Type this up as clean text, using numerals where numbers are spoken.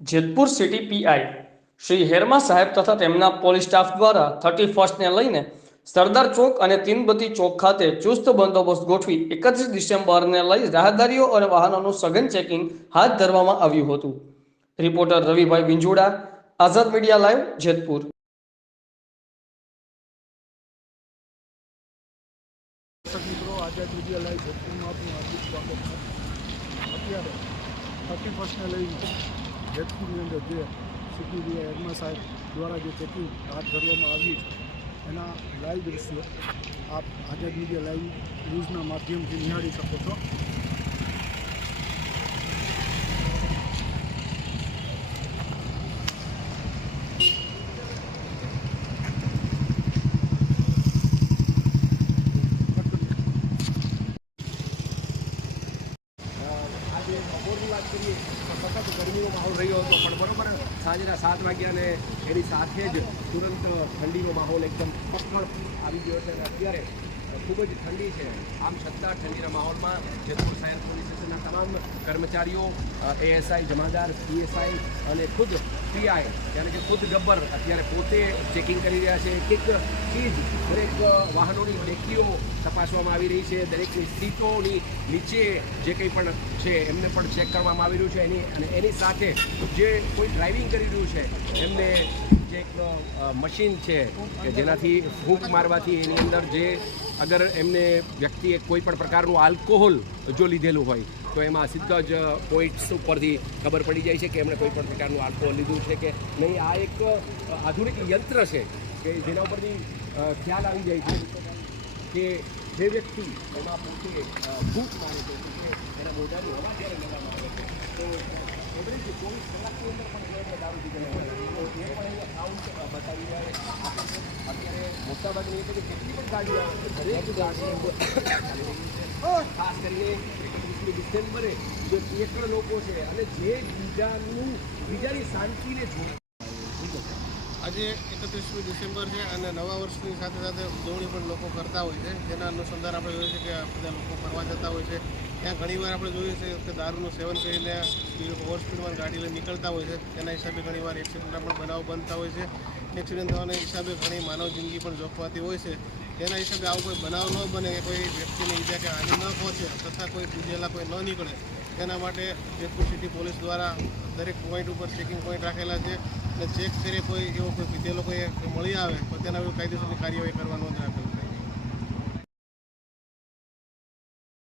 Jetpur city PI Shri હેરમા સાહેબ તથા તેમના પોલીસ સ્ટાફ દ્વારા 31ને લઈને સરદાર ચોક અને તીનબત્તી ચોક ખાતે ચુસ્ત બંદોબસ્ત ગોઠવી 31 ડિસેમ્બરને લઈ રાહદારીઓ અને વાહનોનું સઘન ચેકિંગ હાથ ધરવામાં આવ્યું હતું। રિપોર્ટર રવિભાઈ વિંજોડા, આઝાદ મીડિયા લાઈવ, જેતપુર। મિત્રો, આઝાદ મીડિયા લાઈવ જેતપુરમાં આપનું હાર્દિક સ્વાગત છે। અત્યારે 31ને લઈને જેતપુરની અંદર જે સિટી પીઆઈ હેરમા સાહેબ દ્વારા જે ચેકિંગ હાથ ધરવામાં આવ્યું છે એના લાઈવ દ્રશ્યો આપ આઝાદ મીડિયા લાઈવ ન્યૂઝના માધ્યમથી નિહાળી શકો છો। આજે બપોરની વાત કરીએ તો સખત ગરમીનો માહોલ રહ્યો હતો, પણ બરાબર સાંજના 7 વાગ્યાને એની સાથે જ તુરંત ઠંડીનો માહોલ એકદમ પકડ આવી ગયો છે અને અત્યારે ખૂબ જ ઠંડી છે। આમ છતાં ઠંડીના માહોલમાં જેતપુર શહેર પોલીસ સ્ટેશનના તમામ કર્મચારીઓ, એએસઆઈ, જમાદાર, પીએસઆઈ અને ખુદ પીઆઈ યાની કે ખુદ ગબ્બર અત્યારે પોતે ચેકિંગ કરી રહ્યા છે। એક ચીજ દરેક વાહનોની બ્રેકીઓ તપાસવામાં આવી રહી છે, દરેકની સીટોની નીચે જે કંઈ પણ છે એમને પણ ચેક કરવામાં આવી રહ્યું છે। એની સાથે જે કોઈ ડ્રાઇવિંગ કરી રહ્યું છે એમને જે એક મશીન છે કે જેનાથી ફૂંક મારવાથી એની અંદર જે અગર એમને વ્યક્તિએ કોઈ પણ પ્રકારનું આલ્કોહોલ જો લીધેલું હોય તો એમાં સીધા જ પોઈન્ટ્સ ઉપરથી ખબર પડી જાય છે કે એમણે કોઈ પણ પ્રકારનું આલ્કોહોલ લીધું છે કે નહીં। આ એક આધુનિક યંત્ર છે કે જેના ઉપરથી ખ્યાલ આવી જાય છે કે જે વ્યક્તિ એમાં પોતે ફૂંક મારે છે કે એના મોઢાની હવા જ્યારે લેવામાં આવે છે તો એવરેજ 24 કલાકની અંદર પણ એ દારૂ પીધેલો હોય તો એ પણ એને કાઉન્ટ બતાવી રહ્યા છે। અત્યારે મોટાભાગની એ કે જેટલી પણ ગાડીઓ આવે છે દરેક ગાડીની અંદર ખાસ કરીને 31 ડિસેમ્બરે જે એકડ લોકો છે અને જે બીજાની શાંતિને જોડે। આજે 31મી ડિસેમ્બર છે અને નવા વર્ષની સાથે સાથે ઉજવણી પણ લોકો કરતા હોય છે, જેના અનુસંધાન આપણે જોઈએ છે કે બધા લોકો ફરવા જતા હોય છે। ત્યાં ઘણીવાર આપણે જોઈએ છે કે દારૂનું સેવન કરીને ઓવર સ્પીડમાં ગાડી લઈને નીકળતા હોય છે, તેના હિસાબે ઘણીવાર એક્સિડન્ટના પણ બનાવો બનતા હોય છે। એક્સિડન્ટ થવાના હિસાબે ઘણી માનવ જિંદગી પણ જોખવાતી હોય છે। તેના હિસાબે આવું કોઈ બનાવ ન બને કે કોઈ વ્યક્તિને ઈજા કે હાનિ ન પહોંચે તથા કોઈ પૂજેલા કોઈ ન નીકળે તેના માટે જેતપુર સિટી પોલીસ દ્વારા દરેક પોઈન્ટ ઉપર ચેકિંગ પોઈન્ટ રાખેલા છે અને ચેક કરી કોઈ એવો કોઈ પીધેલો કોઈ મળી આવે તો તેના કાયદેસરની કાર્યવાહી કરવા નોંધ રાખેલ